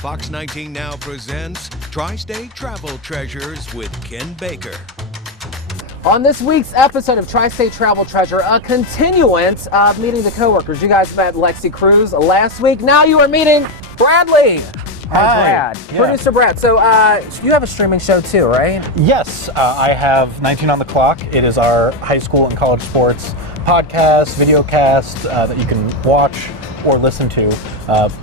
Fox 19 now presents Tri-State Travel Treasures with Ken Baker. On this week's episode of Tri-State Travel Treasure, a continuance of meeting the coworkers. You guys met Lexi Cruz last week. Now you are meeting Bradley. Hi. Brad. Yeah. Producer Brad. So you have a streaming show too, right? Yes, I have 19 on the Clock. It is our high school and college sports podcast, video cast that you can watch or listen to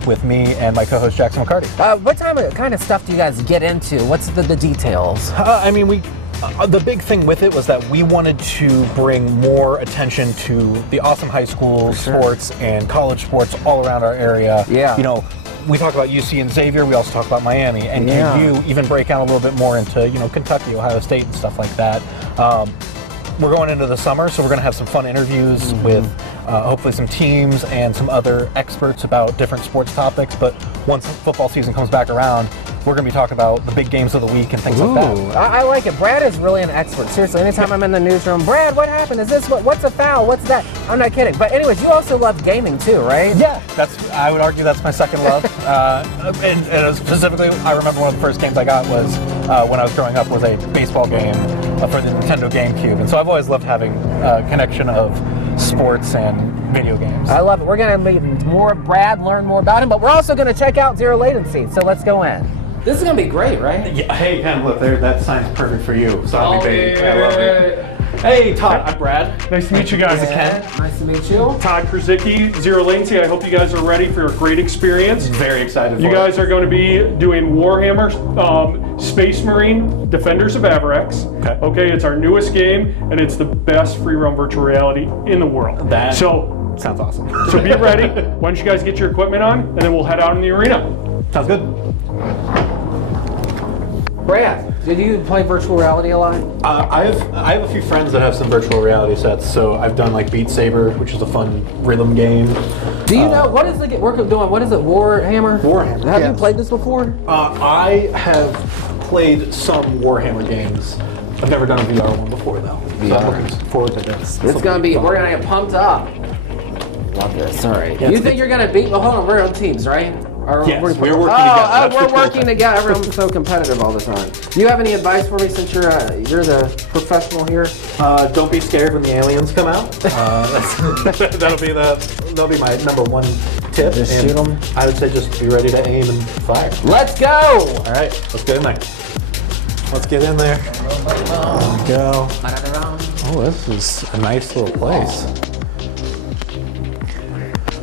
with me and my co-host Jackson McCarty. What kind of stuff do you guys get into? What's the details? The big thing with it was that we wanted to bring more attention to the awesome high school sports and college sports all around our area. Yeah. You know, we talk about UC and Xavier, we also talk about Miami, and you even break down a little bit more into, Kentucky, Ohio State and stuff like that. We're going into the summer, so we're going to have some fun interviews with hopefully some teams and some other experts about different sports topics. But once football season comes back around, we're going to be talking about the big games of the week and things like that. I like it. Brad is really an expert. Seriously, anytime I'm in the newsroom, Brad, what happened? Is this what's a foul? What's that? I'm not kidding. But anyways, you also love gaming too, right? Yeah, I would argue that's my second love. and specifically, I remember one of the first games I got was when I was growing up was a baseball game for the Nintendo GameCube. And so I've always loved having a connection of sports and video games. I love it. We're going to meet more of Brad, learn more about him, but we're also going to check out Zero Latency. So let's go in. This is going to be great, right? Yeah. Hey, Ken, look, that sign's perfect for you. So I love it. Hey, Todd. I'm Brad. Nice to meet you guys. Ken. Nice to meet you. Todd Krasicki, Zero Latency. I hope you guys are ready for a great experience. Very excited. You guys are going to be doing Warhammer Space Marine Defenders of Avarex. Okay, it's our newest game, and it's the best free roam virtual reality in the world. That sounds awesome. So be ready. Why don't you guys get your equipment on, and then we'll head out in the arena. Sounds good. Brad, did you play virtual reality a lot? I have a few friends that have some virtual reality sets, so I've done like Beat Saber, which is a fun rhythm game. Do you know what is the we're doing? What is it? Warhammer. Warhammer. Have you played this before? I have played some Warhammer games. I've never done a VR one before though. So I'm looking forward to this. It's gonna be. We're gonna get pumped up. Love this. All right. Yeah, you think you're gonna beat? Well, hold on. We're on teams, right? Yes, we're working together. We're working together. Everyone's so competitive all the time. Do you have any advice for me since you're the professional here? Don't be scared when the aliens come out. That'll be my number one tip. Just shoot them. I would say just be ready to aim and fire. Let's go! All right, let's get in there. Let's get in there. There we go. Oh, this is a nice little place.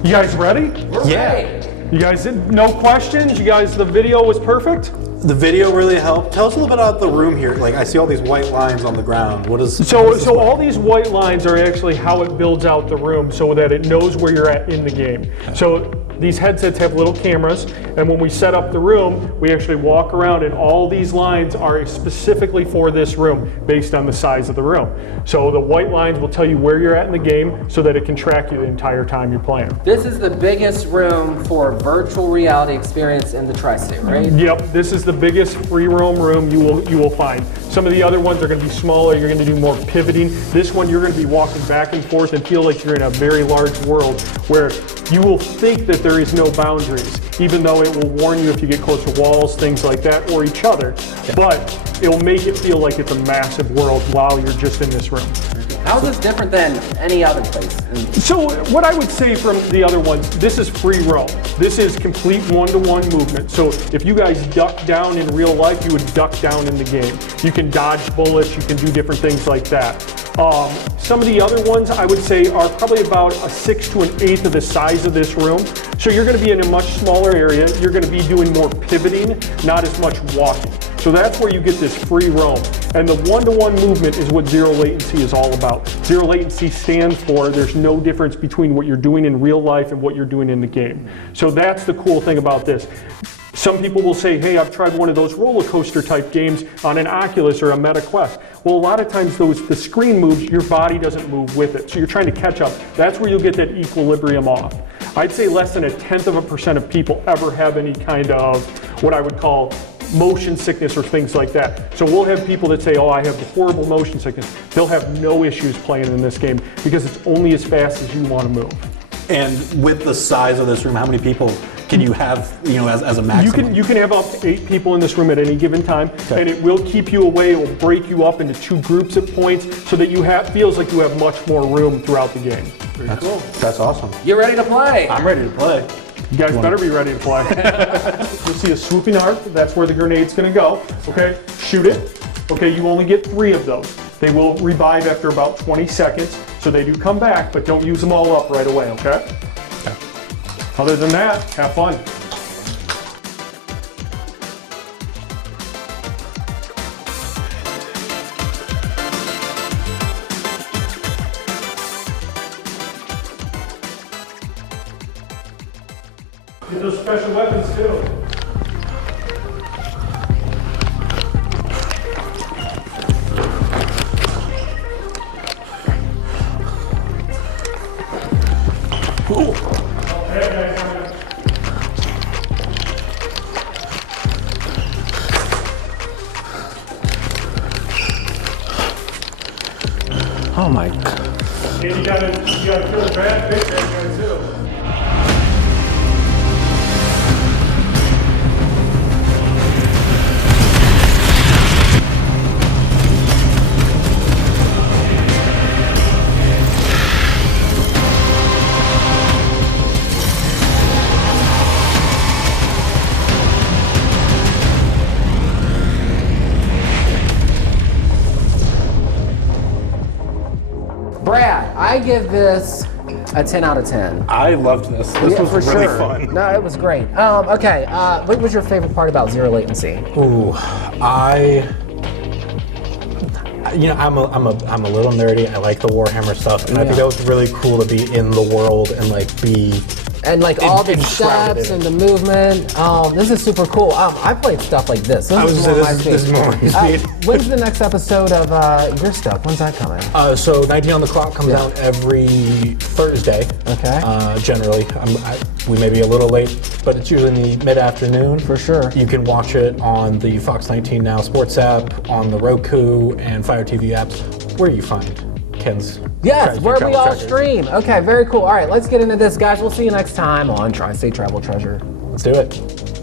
You guys ready? We're ready. You guys did no questions? You guys, the video was perfect? The video really helped. Tell us a little bit about the room here. Like, I see all these white lines on the ground. What is So all these white lines are actually how it builds out the room so that it knows where you're at in the game. So these headsets have little cameras, and when we set up the room, we actually walk around, and all these lines are specifically for this room based on the size of the room. So the white lines will tell you where you're at in the game so that it can track you the entire time you're playing. This is the biggest room for virtual reality experience in the Tri-State, right? Yep, this is the biggest free roam room you will find. Some of the other ones are going to be smaller. You're going to do more pivoting. This one, you're going to be walking back and forth and feel like you're in a very large world where you will think that there is no boundaries, even though it will warn you if you get close to walls, things like that, or each other. Yeah. But it'll make it feel like it's a massive world while you're just in this room. How is this different than any other place? So what I would say from the other ones, this is free roam. This is complete one-to-one movement. So if you guys duck down in real life, you would duck down in the game. You can dodge bullets, you can do different things like that. Some of the other ones I would say are probably about a 1/6 to 1/8 of the size of this room. So you're going to be in a much smaller area. You're going to be doing more pivoting, not as much walking. So that's where you get this free roam. And the one-to-one movement is what Zero Latency is all about. Zero Latency stands for there's no difference between what you're doing in real life and what you're doing in the game. So that's the cool thing about this. Some people will say, hey, I've tried one of those roller coaster type games on an Oculus or a Meta Quest. Well, a lot of times the screen moves, your body doesn't move with it. So you're trying to catch up. That's where you'll get that equilibrium off. I'd say less than 0.1% of people ever have any kind of what I would call motion sickness or things like that. So we'll have people that say, oh, I have horrible motion sickness. They'll have no issues playing in this game because it's only as fast as you want to move. And with the size of this room, how many people can you have, as a maximum? You can have up to 8 people in this room at any given time, and it will keep you away. It will break you up into 2 groups at points, so that feels like you have much more room throughout the game. Very cool. That's awesome. You ready to play? I'm ready to play. You guys better be ready to play. You'll see a swooping heart. That's where the grenade's going to go. Okay, shoot it. Okay, you only get 3 of those. They will revive after about 20 seconds, so they do come back, but don't use them all up right away, okay? Other than that, have fun. Get those special weapons too. Ooh. Oh my God. And you gotta kill Brad Pushkar too. Brad, I give this a 10 out of 10. I loved this. This was really fun. No, it was great. Okay, what was your favorite part about Zero Latency? Ooh, I'm a little nerdy. I like the Warhammer stuff, and I think that was really cool to be in the world and be. And all the enshrouded steps in and the movement. This is super cool. I played stuff like this. This is more my speed. When's the next episode of your stuff? When's that coming? So 19 on the Clock comes out every Thursday. Okay. Generally, we may be a little late, but it's usually in the mid-afternoon. For sure. You can watch it on the Fox 19 Now Sports app, on the Roku and Fire TV apps, where you find Ken's. Yes, where we all stream. Okay, very cool. All right, let's get into this, guys. We'll see you next time on Tri-State Travel Treasure. Let's do it.